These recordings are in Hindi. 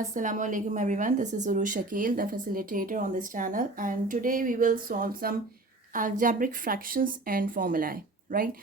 Assalamu alaikum everyone. This is Uru Shakil, the facilitator on this channel, and today we will solve some algebraic fractions and formulae, right?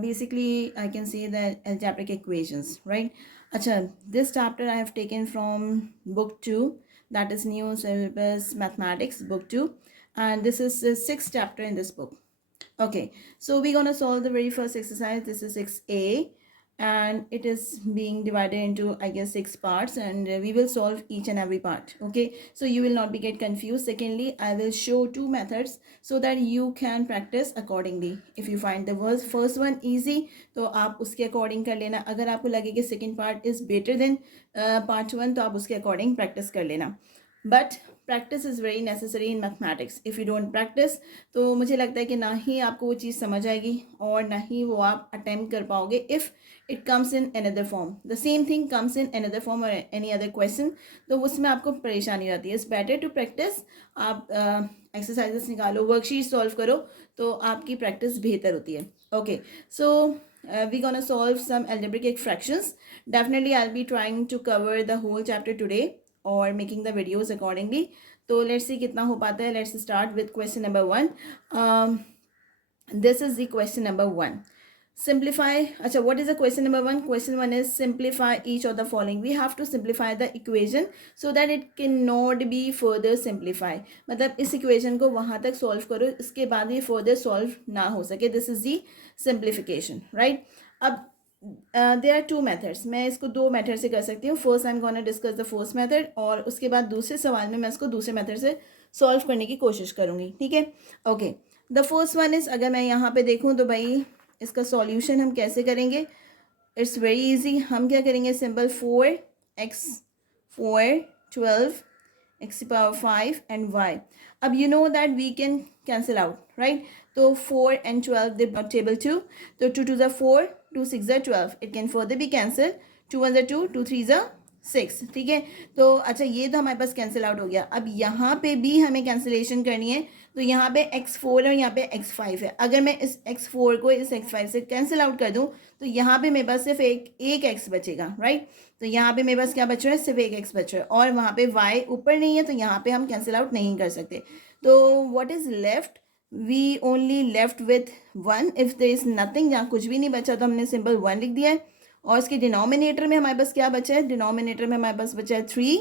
Basically, I can say that algebraic equations, right? Acha, this chapter I have taken from book 2, that is New Syllabus Mathematics, book 2, and this is the sixth chapter in this book. Okay, so we're gonna solve the very first exercise. This is 6a, and it is being divided into, I guess, 6 parts, and we will solve each and every part. Okay, so you will not be get confused. Secondly, I will show 2 methods so that you can practice accordingly. If you find the first one easy, तो आप उसके according कर लेना. अगर आपको लगे कि second part is better than part 1, तो आप उसके according practice कर लेना. But practice is very necessary in mathematics. If you don't practice, तो मुझे लगता है कि ना ही आपको वो चीज़ समझ आएगी और ना ही वो आप अटैम्प्ट कर पाओगे if it comes in another form. The same thing comes in another form और एनी अदर क्वेश्चन, तो उसमें आपको परेशानी आती है. It's better to practice. आप एक्सरसाइजेस निकालो, वर्कशीट सॉल्व करो, तो आपकी प्रैक्टिस बेहतर होती है. Okay, so we gonna solve some algebraic fractions. Definitely I'll be trying to cover the whole chapter today or making the videos accordingly. तो let's see कितना हो पाता है. Let's start with question number 1. This is the question number 1. Simplify. अच्छा, what is the question number 1? Question 1 is simplify each of the following. We have to simplify the equation so that it cannot be further simplified. मतलब इस equation को वहाँ तक solve करो, इसके बाद ये further solve ना हो सके. This is the simplification, right? अब देयर आर 2 मेथड्स. मैं इसको 2 मेथड से कर सकती हूँ. First I am gonna discuss the first method, और उसके बाद दूसरे सवाल में मैं इसको दूसरे मेथड से सॉल्व करने की कोशिश करूँगी. ठीक है, okay. The first one is, अगर मैं यहाँ पे देखूँ तो भाई इसका सॉल्यूशन हम कैसे करेंगे. It's very easy. हम क्या करेंगे, simple 4x 4 12 x⁵ and y. अब you know that we can cancel out, right? तो 4 and 12 they are table 2. तो 2 2 are 4, 2 6 are 12. It can further be cancelled. 2 1 are 2, 2 3 are 6. ठीक है, तो अच्छा ये तो हमारे पास कैंसिल आउट हो गया. अब यहाँ पे भी हमें कैंसिलेशन करनी है. तो यहाँ पे x4 और यहाँ पे x5 है. अगर मैं इस x4 को इस x5 से कैंसिल आउट कर दूँ, तो यहाँ पे मेरे पास सिर्फ एक x बचेगा, राइट? तो यहाँ पे मेरे पास क्या बच रहा है, सिर्फ एक x बच रहा है, और वहाँ पे y ऊपर नहीं है, तो यहाँ पे हम कैंसिल आउट नहीं कर सकते. तो what is left, we only left with 1. If there is nothing, जहाँ कुछ भी नहीं बचा, तो हमने सिंपल 1 लिख दिया है. और इसके डिनोमिनेटर में हमारे पास क्या बचा है, डिनोमिनेटर में हमारे पास बचा है 3,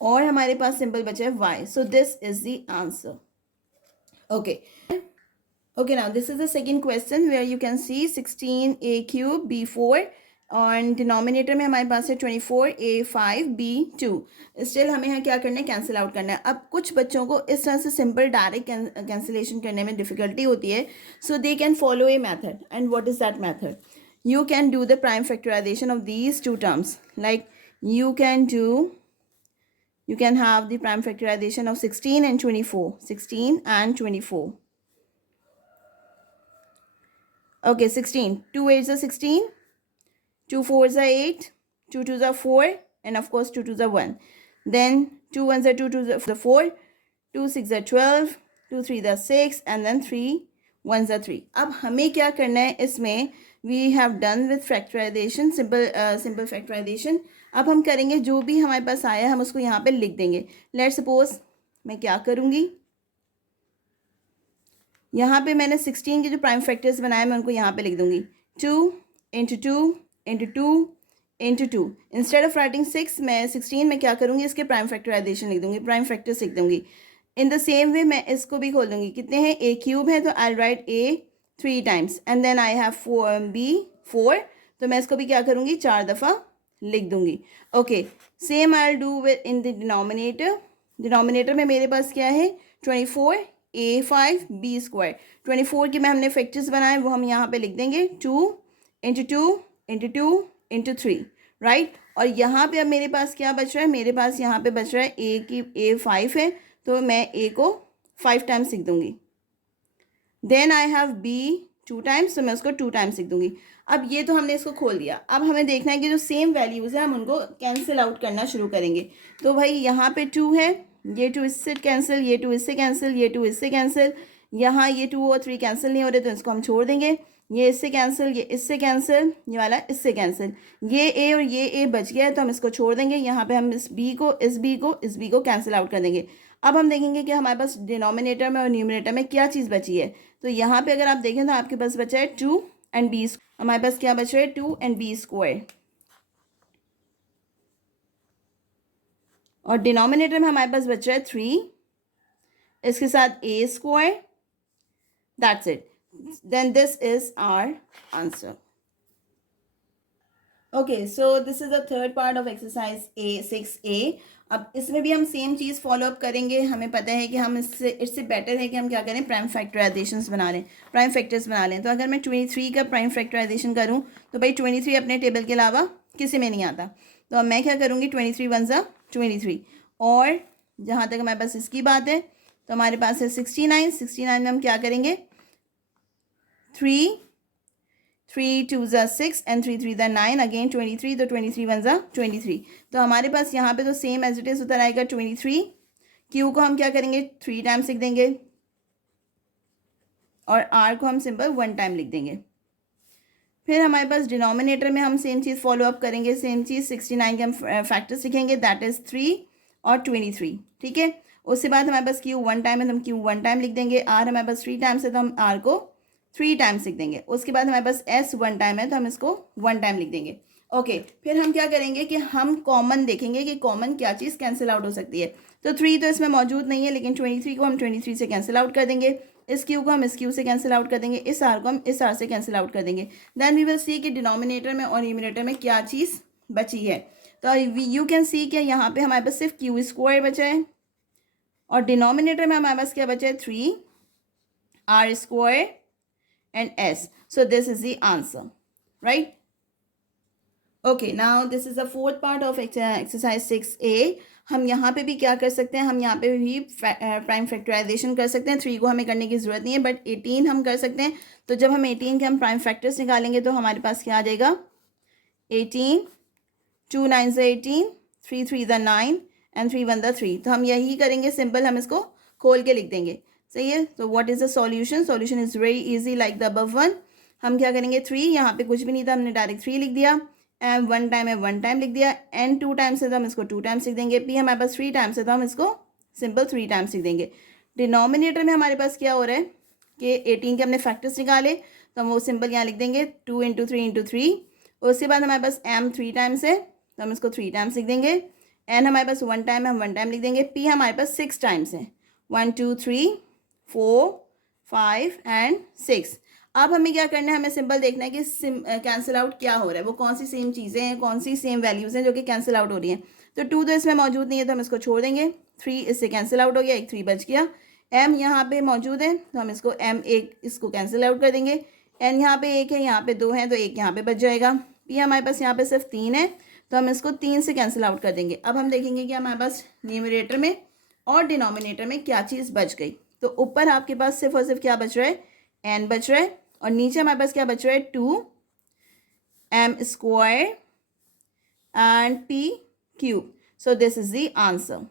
और हमारे पास सिंपल बचा है y. So this is the answer. Okay. Okay, now this is the second question where you can see 16a³ b4 और डिनोमिनेटर में हमारे पास है 24a5 b2. स्टिल हमें यहाँ क्या करना है, कैंसिल आउट करना है. अब कुछ बच्चों को इस तरह से सिंपल डायरेक्ट कैंसिलेशन करने में डिफिकल्टी होती है, so they can follow a method. And what is that method? You can do the prime factorization of these 2 terms. Like you can have the prime factorization of 16 and 24. 16 and 24. Okay, 16. 2 8s are 16. 2 4s are 8. 2 2s are 4. And of course 2 2s are 1. Then 2 1s are 2 2s are 4. 2 6 are 12. 2 3s are 6. And then 3 1s are 3. अब हमें क्या करना है इसमें, we have done with factorization, simple factorization. अब हम करेंगे जो भी हमारे पास आया हम उसको यहाँ पे लिख देंगे. लेट्स सपोज मैं क्या करूँगी, यहाँ पे मैंने 16 के जो प्राइम फैक्टर्स बनाए मैं उनको यहाँ पे लिख दूँगी. 2 into 2 into 2 into 2. Instead of writing 6, मैं 16 में क्या करूँगी, इसके प्राइम फैक्टराइजेशन लिख दूँगी, प्राइम फैक्टर्स लिख दूँगी. इन द सेम वे मैं इसको भी खोल दूँगी. कितने हैं, a³ है, तो I write a 3 times, and then I have b4. तो मैं इसको भी क्या करूँगी, 4 दफ़ा लिख दूँगी. Okay, same I do with in the denominator. Denominator में मेरे पास क्या है, 24a5 b². 24 के में हमने फैक्टर्स बनाए वो हम यहाँ पे लिख देंगे 2 इंटू 2 इंटू 2 इंटू 3, राइट. और यहाँ पे अब मेरे पास क्या बच रहा है, मेरे पास यहाँ पे बच रहा है a5 है, तो मैं a को 5 टाइम्स लिख दूँगी. Then I have b 2 times, तो मैं उसको 2 टाइम्स लिख दूँगी. अब ये तो हमने इसको खोल दिया. अब हमें देखना है कि जो सेम वैल्यूज़ है हम उनको कैंसिल आउट करना शुरू करेंगे. तो भाई यहाँ पे 2 है, ये 2 इससे कैंसिल, ये 2 इससे कैंसिल, ये 2 इससे कैंसिल. यहाँ ये 2 और 3 कैंसिल नहीं हो रहे, तो इसको हम छोड़ देंगे. ये इससे कैंसिल, ये इससे कैंसिल, ये वाला इससे कैंसिल, ये ए और ये ए बच गया है तो हम इसको छोड़ देंगे। यहाँ पे हम इस बी को इस बी को इस बी को कैंसिल आउट कर देंगे। अब हम देखेंगे कि हमारे पास डिनोमिनेटर में और न्यूमिनेटर में क्या चीज़ बची है। तो यहाँ पे अगर आप देखें तो आपके पास बचा है 2 एंड बी, हमारे पास क्या बच रहा है 2 एंड बी स्क्वायर, और डिनोमिनेटर में हमारे पास बच रहा है 3, इसके साथ a square, that's it, then this is our answer. Okay, so this is the third part of exercise A 6A। अब इसमें भी हम सेम चीज़ फॉलो अप करेंगे। हमें पता है कि हम इससे बेटर है कि हम क्या करें, प्राइम फैक्टराइजेशंस बना लें, प्राइम फैक्टर्स बना लें। तो अगर मैं 23 का प्राइम फैक्टराइजेशन करूं तो भाई 23 अपने टेबल के अलावा किसी में नहीं आता। तो अब मैं क्या करूँगी, 23 वन ज़ा 23, और जहाँ तक हमारे पास इसकी बात है तो हमारे पास है 69 में हम क्या करेंगे, 3 2 ज़ा 6 एंड 3 3 ज़ा 9, अगेन 23, तो 23 वन ज़ा 23। तो हमारे पास यहाँ पे तो सेम एज इट इज उतर आएगा 23। क्यू को हम क्या करेंगे, 3 टाइम्स लिख देंगे, और आर को हम सिंपल 1 टाइम लिख देंगे। फिर हमारे पास डिनोमिनेटर में हम सेम चीज़ फॉलो अप करेंगे, सेम चीज़ 69 के हम फैक्टर्स लिखेंगे, दैट इज़ 3 और 23, ठीक है। उसके बाद हमारे पास क्यू 1 टाइम है तो हम क्यू 1 टाइम लिख देंगे, आर हमारे पास 3 टाइम्स है तो हम आर को 3 टाइम्स लिख देंगे। उसके बाद हमारे पास एस 1 टाइम है तो हम इसको 1 टाइम लिख देंगे। ओके, फिर हम क्या करेंगे कि हम कॉमन देखेंगे कि कॉमन क्या चीज़ कैंसिल आउट हो सकती है। तो 3 तो इसमें मौजूद नहीं है, लेकिन 23 को हम 23 से कैंसिल आउट कर देंगे, इस क्यू को हम इस क्यू से कैंसिल आउट कर देंगे, इस आर को हम इस आर से कैंसिल आउट कर देंगे। देन वी विल सी कि डिनोमिनेटर में और न्यूमिनेटर में क्या चीज़ बची है। तो यू कैन सी कि यहाँ पे हमारे पास सिर्फ क्यू स्क्वायर बचा है, और डिनोमिनेटर में हमारे पास क्या बचा है, 3 r square and s. So this is the answer, right. Okay, now this is the fourth part of exercise 6A। हम यहाँ पे भी क्या कर सकते हैं, हम यहाँ पे भी प्राइम फैक्टराइजेशन कर सकते हैं। 3 को हमें करने की ज़रूरत नहीं है, बट 18 हम कर सकते हैं। तो जब हम 18 के हम प्राइम फैक्टर्स निकालेंगे तो हमारे पास क्या आ जाएगा, 18, 2 9 ज़ा 18, 3 3 ज़ा 9 एंड 3 1 ज़ा 3। तो हम यही करेंगे, सिंपल हम इसको खोल के लिख देंगे, सही है। तो what is the solution, solution is very easy like the above one. हम क्या करेंगे, 3, यहाँ पे कुछ भी नहीं था, हमने डायरेक्ट 3 लिख दिया, एम 1 टाइम है 1 टाइम लिख दिया, एन 2 टाइम्स है तो हम इसको 2 टाइम्स लिख देंगे, पी हमारे पास 3 टाइम्स है तो हम इसको सिंपल 3 टाइम्स लिख देंगे। डिनोमिनेटर में हमारे पास क्या हो रहा है कि 18 के हमने फैक्टर्स निकाले तो हम वो सिंपल यहाँ लिख देंगे 2 × 3 × 3। उसके बाद हमारे पास एम 3 टाइम्स है तो हम इसको 3 टाइम्स लिख देंगे, एन हमारे पास 1 टाइम है, हम 1 टाइम लिख देंगे, पी हमारे पास 6 टाइम्स है, 1 2 3 4 5 एंड 6। अब हमें क्या करना है, हमें सिंपल देखना है कि कैंसिल आउट क्या हो रहा है, वो कौन सी सेम चीज़ें हैं, कौन सी सेम वैल्यूज़ हैं जो कि कैंसिल आउट हो रही हैं। तो 2 तो इसमें मौजूद नहीं है तो हम इसको छोड़ देंगे, 3 इससे कैंसिल आउट हो गया, एक 3 बच गया, एम यहाँ पे मौजूद है तो हम इसको एम एक इसको कैंसिल आउट कर देंगे, एन यहाँ पे 1 है, यहाँ पे 2 है तो 1 यहाँ पे बच जाएगा, पी हमारे पास यहाँ पे सिर्फ 3 है तो हम इसको 3 से कैंसिल आउट कर देंगे। अब हम देखेंगे कि हमारे पास न्यूमरेटर में और डिनोमिनेटर में क्या चीज़ बच गई। तो ऊपर आपके पास सिर्फ और सिर्फ क्या बच रहा है, एन बच रहा है, और नीचे हमारे पास क्या बच रहा है, 2 m square and p cube. So this is the answer.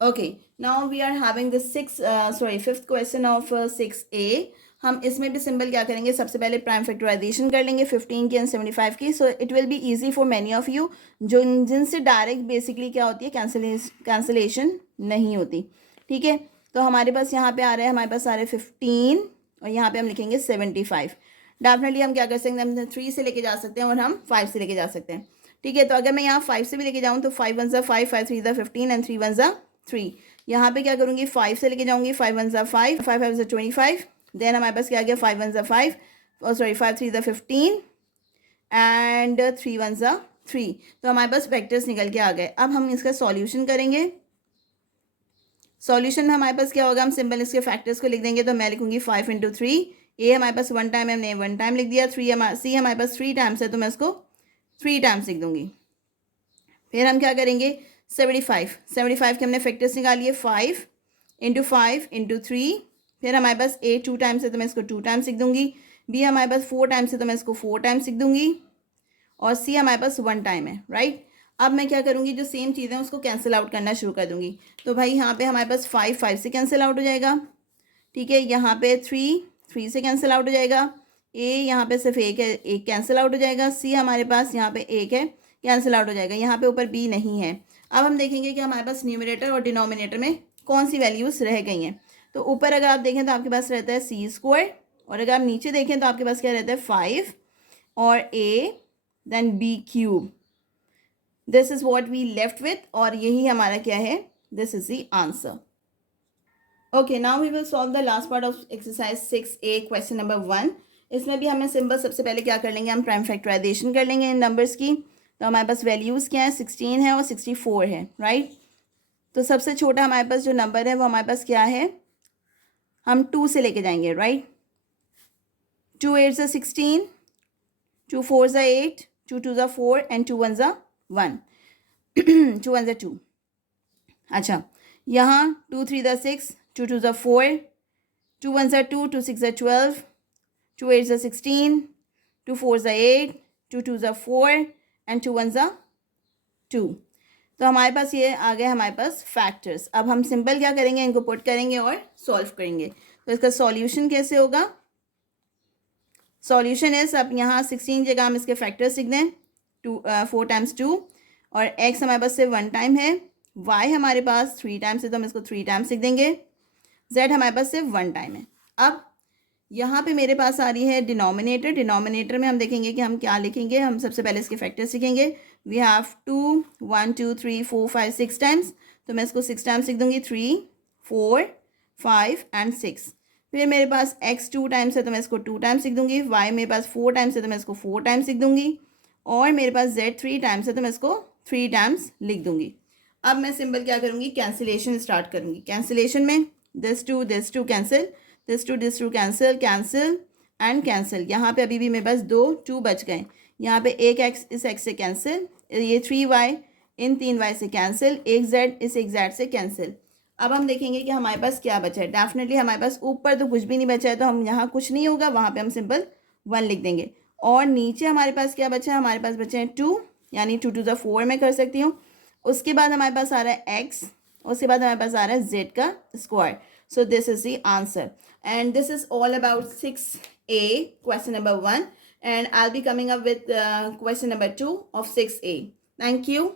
Okay, now we are having the fifth question of 6A। हम इसमें भी सिंपल क्या करेंगे, सबसे पहले प्राइम फैक्टराइजेशन कर लेंगे 15 की एंड 75 की। So it will be easy for many of you जो जिनसे डायरेक्ट बेसिकली क्या होती है, कैंसिलेशन नहीं होती, ठीक है। तो हमारे पास यहाँ पे आ रहा है, हमारे पास आ रहा है 15 और यहाँ पे हम लिखेंगे 75। डेफिनेटली हम क्या कर सकते हैं, हम 3 से लेके जा सकते हैं और हम 5 से लेके जा सकते हैं, ठीक है। तो अगर मैं यहाँ 5 से भी लेके जाऊँ तो 5 1 ज़ा 5, 5 3 ज़ा 15 एंड 3 1 ज़ा 3। यहाँ पे क्या करूँगी, 5 से लेके जाऊँगी, 5 1 ज़ा 5, 5 5 ज़ा 25, देन हमारे पास क्या आ गया, 5 1 ज़ा 5, 5 3 ज़ा 15 एंड 3 1 ज़ा 3। तो हमारे पास वेक्टर्स निकल के आ गए। अब हम इसका सॉल्यूशन करेंगे। सॉल्यूशन में हमारे पास क्या होगा, हम सिंपल इसके फैक्टर्स को लिख देंगे। तो मैं लिखूंगी 5 × 3, ए हमारे पास 1 टाइम है, हमने 1 टाइम लिख दिया, सी हमारे पास 3 टाइम्स है तो मैं इसको 3 टाइम्स लिख दूंगी। फिर हम क्या करेंगे, 75 के हमने फैक्टर्स निकालिए, 5 × 5 × 3। फिर हमारे पास ए 2 टाइम्स है तो मैं इसको 2 टाइम्स लिख दूंगी, बी हमारे पास 4 टाइम्स है तो मैं इसको 4 टाइम्स लिख दूंगी, और सी हमारे पास 1 टाइम है, राइट। अब मैं क्या करूँगी, जो सेम चीज़ है उसको कैंसिल आउट करना शुरू कर दूँगी। तो भाई यहाँ पे हमारे पास 5 5 से कैंसिल आउट हो जाएगा, ठीक है। यहाँ पे 3 3 से कैंसिल आउट हो जाएगा, ए यहाँ पे सिर्फ एक है, एक कैंसिल आउट हो जाएगा, सी हमारे पास यहाँ पे एक है, कैंसिल आउट हो जाएगा, यहाँ पे ऊपर बी नहीं है। अब हम देखेंगे कि हमारे पास न्यूमरेटर और डिनोमिनेटर में कौन सी वैल्यूज़ रह गई हैं। तो ऊपर अगर आप देखें तो आपके पास रहता है सी स्क्वायर, और अगर आप नीचे देखें तो आपके पास क्या रहता है 5 और a then b cube. This is what we left with, और यही हमारा क्या है, this is the answer. Okay, now we will solve the last part of exercise 6A question number 1। इसमें भी हमें सिंपल सबसे पहले क्या कर लेंगे, हम प्राइम फैक्टराइजेशन कर लेंगे इन नंबर्स की। तो हमारे पास वैल्यूज़ क्या है, 16 है और 64 है, राइट। तो सबसे छोटा हमारे पास जो नंबर है वो हमारे पास क्या है, हम 2 से लेके जाएंगे, राइट। 2 8 ज़ा 16, 2 4 ज़ा 8, 2 2 ज़ा 4 एंड 2 1 ज़ा 1, 2 1 ज़ा 2। अच्छा, यहाँ 2 3 ज़ा 6, 2 2 ज़ा 4, 2 1 ज़ा 2, 2 6 ज़ा 12, 2 8 ज़ा 16, 2 4 ज़ा 8, 2 2 ज़ा 4 एंड 2 1 ज़ा 2। तो हमारे पास ये आ गए हमारे पास फैक्टर्स। अब हम सिंपल क्या करेंगे, इनको पुट करेंगे और सॉल्व करेंगे। तो इसका सॉल्यूशन कैसे होगा, सॉल्यूशन इज, अब यहाँ 16 जगह हम इसके फैक्टर्स लिख दें, 4 टाइम्स 2, और x हमारे पास सिर्फ 1 टाइम है, y हमारे पास 3 टाइम्स है तो हम इसको 3 टाइम्स लिख देंगे, z हमारे पास सिर्फ 1 टाइम है। अब यहाँ पे मेरे पास आ रही है डिनोमिनेटर। डिनोमिनेटर में हम देखेंगे कि हम क्या लिखेंगे, हम सबसे पहले इसके फैक्टर्स लिखेंगे। वी हैव 2 1 2 3 4 5 6 टाइम्स, तो मैं इसको 6 टाइम्स लिख दूँगी, 3 4 5 एंड 6। फिर मेरे पास x 2 टाइम्स है तो मैं इसको 2 टाइम्स लिख दूँगी, y मेरे पास 4 टाइम्स है तो मैं इसको 4 टाइम्स लिख दूँगी, और मेरे पास z 3 टाइम्स है तो मैं इसको 3 टाइम्स लिख दूँगी। अब मैं सिंपल क्या करूँगी, कैंसिलेशन स्टार्ट करूँगी। कैंसिलेशन में this to cancel, this to cancel, cancel and cancel. यहाँ पे अभी भी मेरे पास 2 2 बच गए। यहाँ पे एक x इस x से कैंसिल, ये 3y इन 3y से कैंसिल, एक z इस एक z से कैंसिल। अब हम देखेंगे कि हमारे पास क्या बचा है। डेफिनेटली हमारे पास ऊपर तो कुछ भी नहीं बचा है, तो हम यहाँ कुछ नहीं होगा, वहाँ पे हम सिंपल 1 लिख देंगे। और नीचे हमारे पास क्या बचा है, हमारे पास बचे हैं 2, यानी 2 2 ज़ा 4 मैं कर सकती हूँ। उसके बाद हमारे पास आ रहा है x, उसके बाद हमारे पास आ रहा है z का square. So this is the answer, and this is all about 6A question number 1, and I will be coming up with question number 2 of 6A. Thank you.